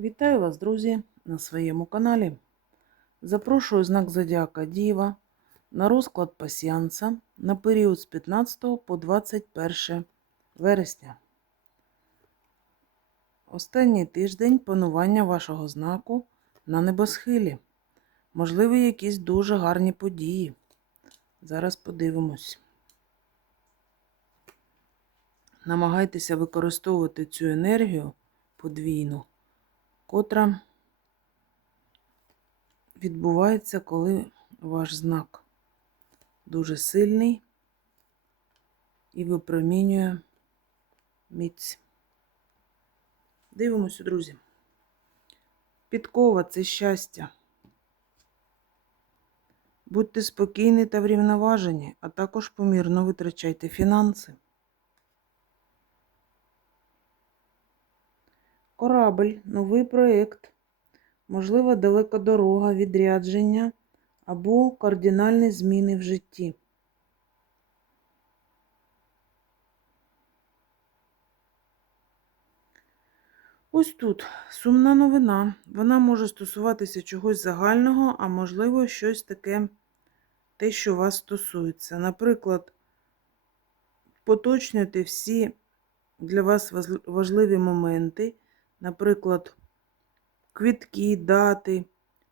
Вітаю вас, друзі, на своєму каналі. Запрошую знак Зодіака Діва на розклад пасіанса на період з 15 по 21 вересня. Останній тиждень панування вашого знаку на небосхилі. Можливі якісь дуже гарні події. Зараз подивимось. Намагайтеся використовувати цю енергію подвійну котра відбувається, коли ваш знак дуже сильний і випромінює міць. Дивимося, друзі. Підкова це щастя. Будьте спокійні та врівноважені, а також помірно витрачайте фінанси. Корабль, новий проєкт, можливо, далека дорога, відрядження або кардинальні зміни в житті. Ось тут сумна новина. Вона може стосуватися чогось загального, а можливо, щось таке, те, що вас стосується. Наприклад, поточнюйте всі для вас важливі моменти наприклад, квітки, дати,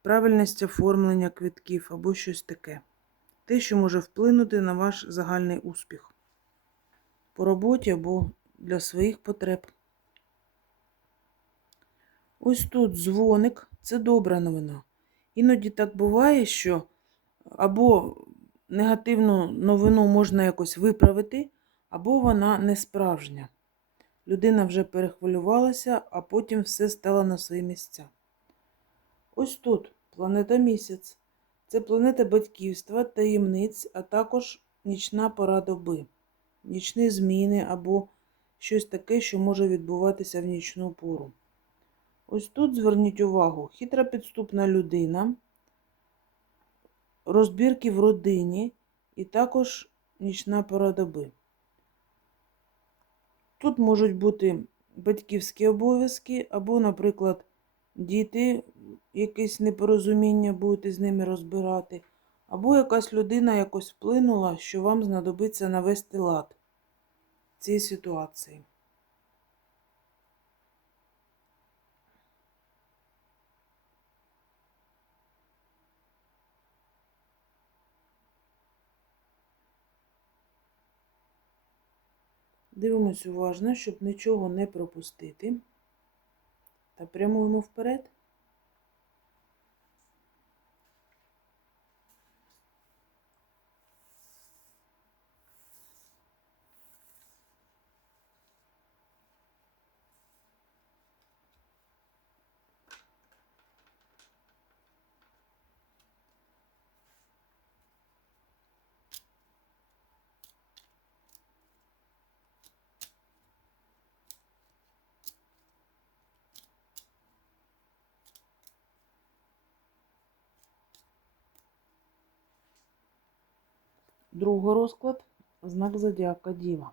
правильність оформлення квітків або щось таке. Те, що може вплинути на ваш загальний успіх по роботі або для своїх потреб. Ось тут дзвоник це добра новина. Іноді так буває, що або негативну новину можна якось виправити, або вона не справжня. Людина вже перехвилювалася, а потім все стало на свої місця. Ось тут планета місяць. Це планета батьківства, таємниць, а також нічна пора доби, нічні зміни або щось таке, що може відбуватися в нічну пору. Ось тут зверніть увагу, хитра підступна людина, розбірки в родині і також нічна пора доби. Тут можуть бути батьківські обов'язки, або, наприклад, діти, якесь непорозуміння будете з ними розбирати, або якась людина якось вплинула, що вам знадобиться навести лад в цій ситуації. Дивимось уважно, щоб нічого не пропустити. Та прямуємо вперед. Другий розклад знак Зодіака Діва.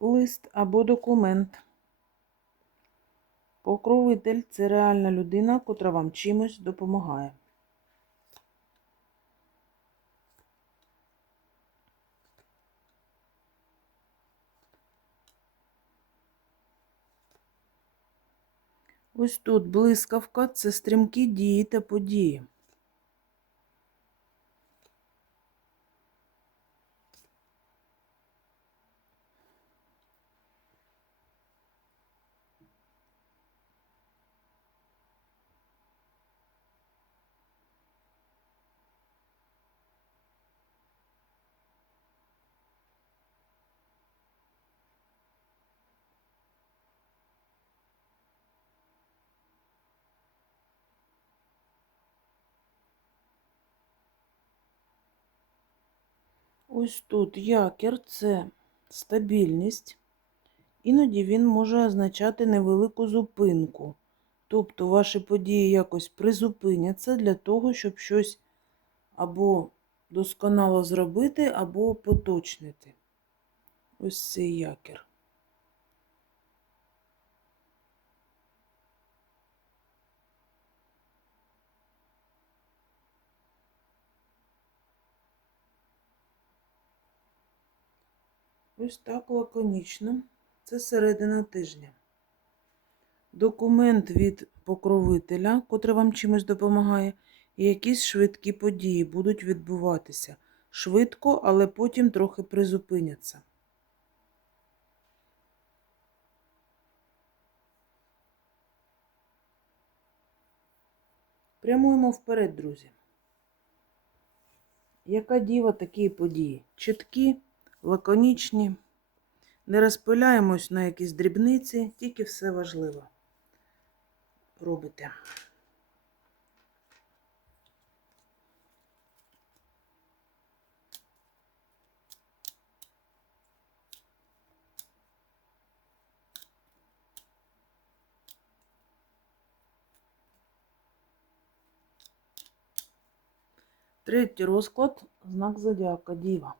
Лист або документ. Покровитель це реальна людина, котра вам чимось допомагає. Ось тут блискавка це стрімкі дії та події. Ось тут якір це стабільність Іноді він може означати невелику зупинку. Тобто ваші події якось призупиняться для того, щоб щось або досконало зробити, або поточнити. Ось цей якір. Ось так лаконічно. Це середина тижня. Документ від покровителя, котрий вам чимось допомагає, і якісь швидкі події будуть відбуватися. Швидко, але потім трохи призупиняться. Прямуємо вперед, друзі. Яка діва такі події? Чіткі, лаконічні. Не розпиляємось на якісь дрібниці, тільки все важливо робите. Третій розклад знак зодіака Діва.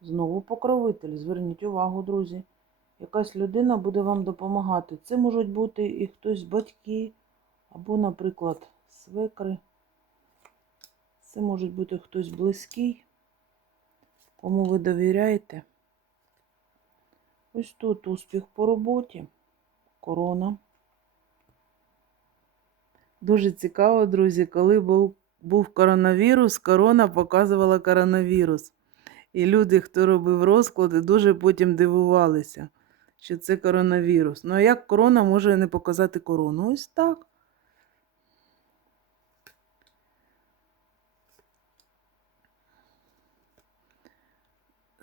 Знову покровитель. Зверніть увагу, друзі. Якась людина буде вам допомагати. Це можуть бути і хтось батьки, або, наприклад, свекри. Це може бути хтось близький, кому ви довіряєте. Ось тут успіх по роботі, корона. Дуже цікаво, друзі, коли був, був коронавірус, корона показувала коронавірус. І люди, хто робив розклади, дуже потім дивувалися, що це коронавірус. Ну а як корона може не показати корону? Ось так.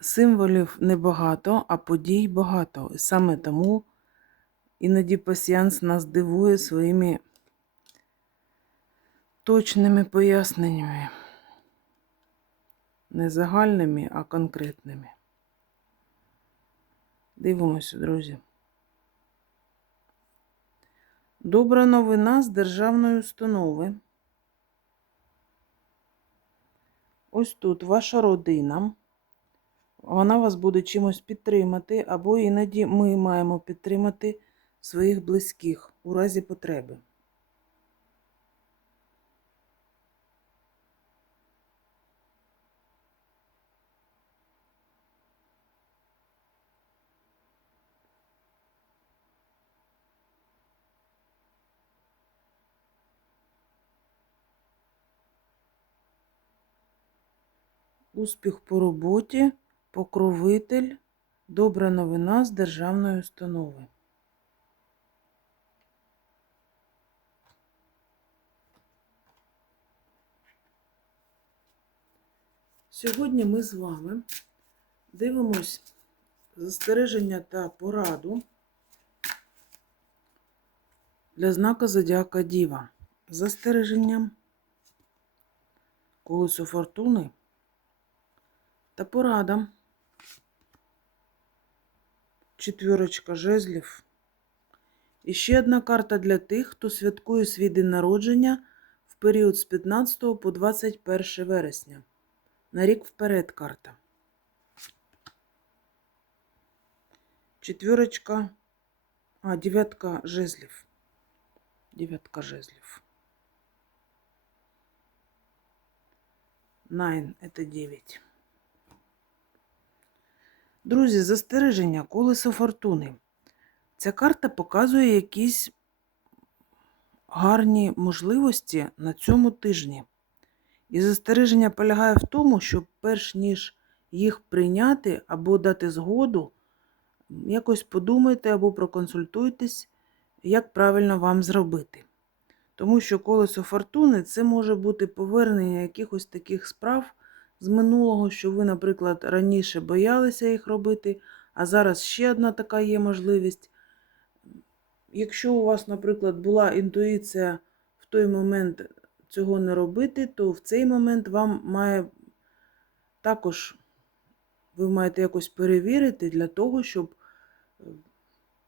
Символів небагато, а подій багато. І саме тому іноді пасіянс нас дивує своїми точними поясненнями. Не загальними, а конкретними. Дивимося, друзі. Добра новина з державної установи. Ось тут ваша родина. Вона вас буде чимось підтримати, або іноді ми маємо підтримати своїх близьких у разі потреби. Успіх по роботі, покровитель, добра новина з державної установи. Сьогодні ми з вами дивимось застереження та пораду для знака Зодіака Діва. Застереження колесо фортуни та порада. Четвірочка жезлів. І ще одна карта для тих, хто святкує свій день народження в період з 15 по 21 вересня. На рік вперед карта. Четвірочка, а, дев'ятка жезлів. Дев'ятка жезлів. Найн – это 9. Друзі, застереження колесо фортуни. Ця карта показує якісь гарні можливості на цьому тижні. І застереження полягає в тому, що перш ніж їх прийняти або дати згоду, якось подумайте або проконсультуйтесь, як правильно вам зробити. Тому що колесо фортуни це може бути повернення якихось таких справ з минулого, що ви, наприклад, раніше боялися їх робити, а зараз ще одна така є можливість. Якщо у вас, наприклад, була інтуїція в той момент цього не робити, то в цей момент вам має також ви маєте якось перевірити для того, щоб е,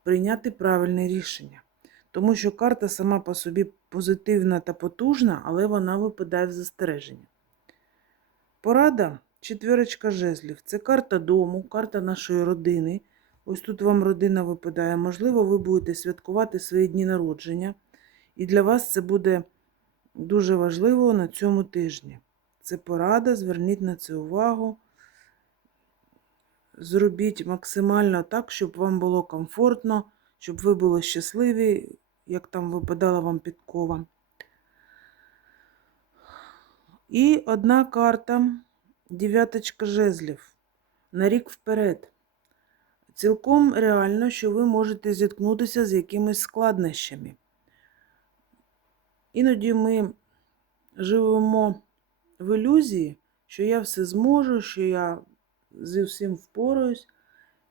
прийняти правильне рішення. Тому що карта сама по собі позитивна та потужна, але вона випадає в застереження. Порада четвірочка жезлів. Це карта дому, карта нашої родини. Ось тут вам родина випадає. Можливо, ви будете святкувати свої дні народження. І для вас це буде дуже важливо на цьому тижні. Це порада, зверніть на це увагу. Зробіть максимально так, щоб вам було комфортно, щоб ви були щасливі, як там випадала вам підкова. І одна карта дев'яточка жезлів на рік вперед. Цілком реально, що ви можете зіткнутися з якимись складнощами. Іноді ми живемо в ілюзії, що я все зможу, що я зі всім впораюсь.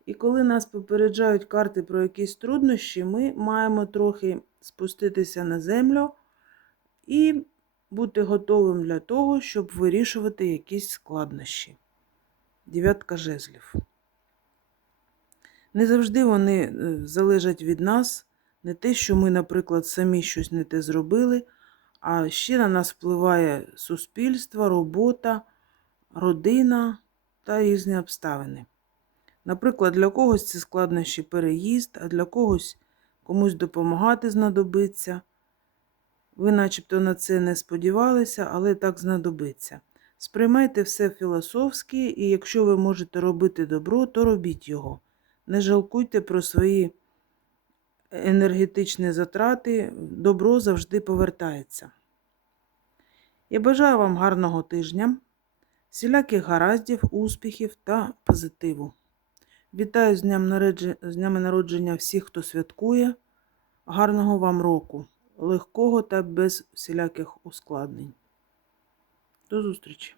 І коли нас попереджають карти про якісь труднощі, ми маємо трохи спуститися на землю і бути готовим для того, щоб вирішувати якісь складнощі. Дев'ятка жезлів. Не завжди вони е, залежать від нас, не те, що ми, наприклад, самі щось не те зробили, а ще на нас впливає суспільство, робота, родина та різні обставини. Наприклад, для когось це складнощі переїзд, а для когось комусь допомагати знадобиться. Ви начебто на це не сподівалися, але так знадобиться. Сприймайте все філософськи, і якщо ви можете робити добро, то робіть його. Не жалкуйте про свої енергетичні затрати, добро завжди повертається. Я бажаю вам гарного тижня, всіляких гараздів, успіхів та позитиву. Вітаю з, днями народження всіх, хто святкує. Гарного вам року, легкого та без всіляких ускладнень. До зустрічі!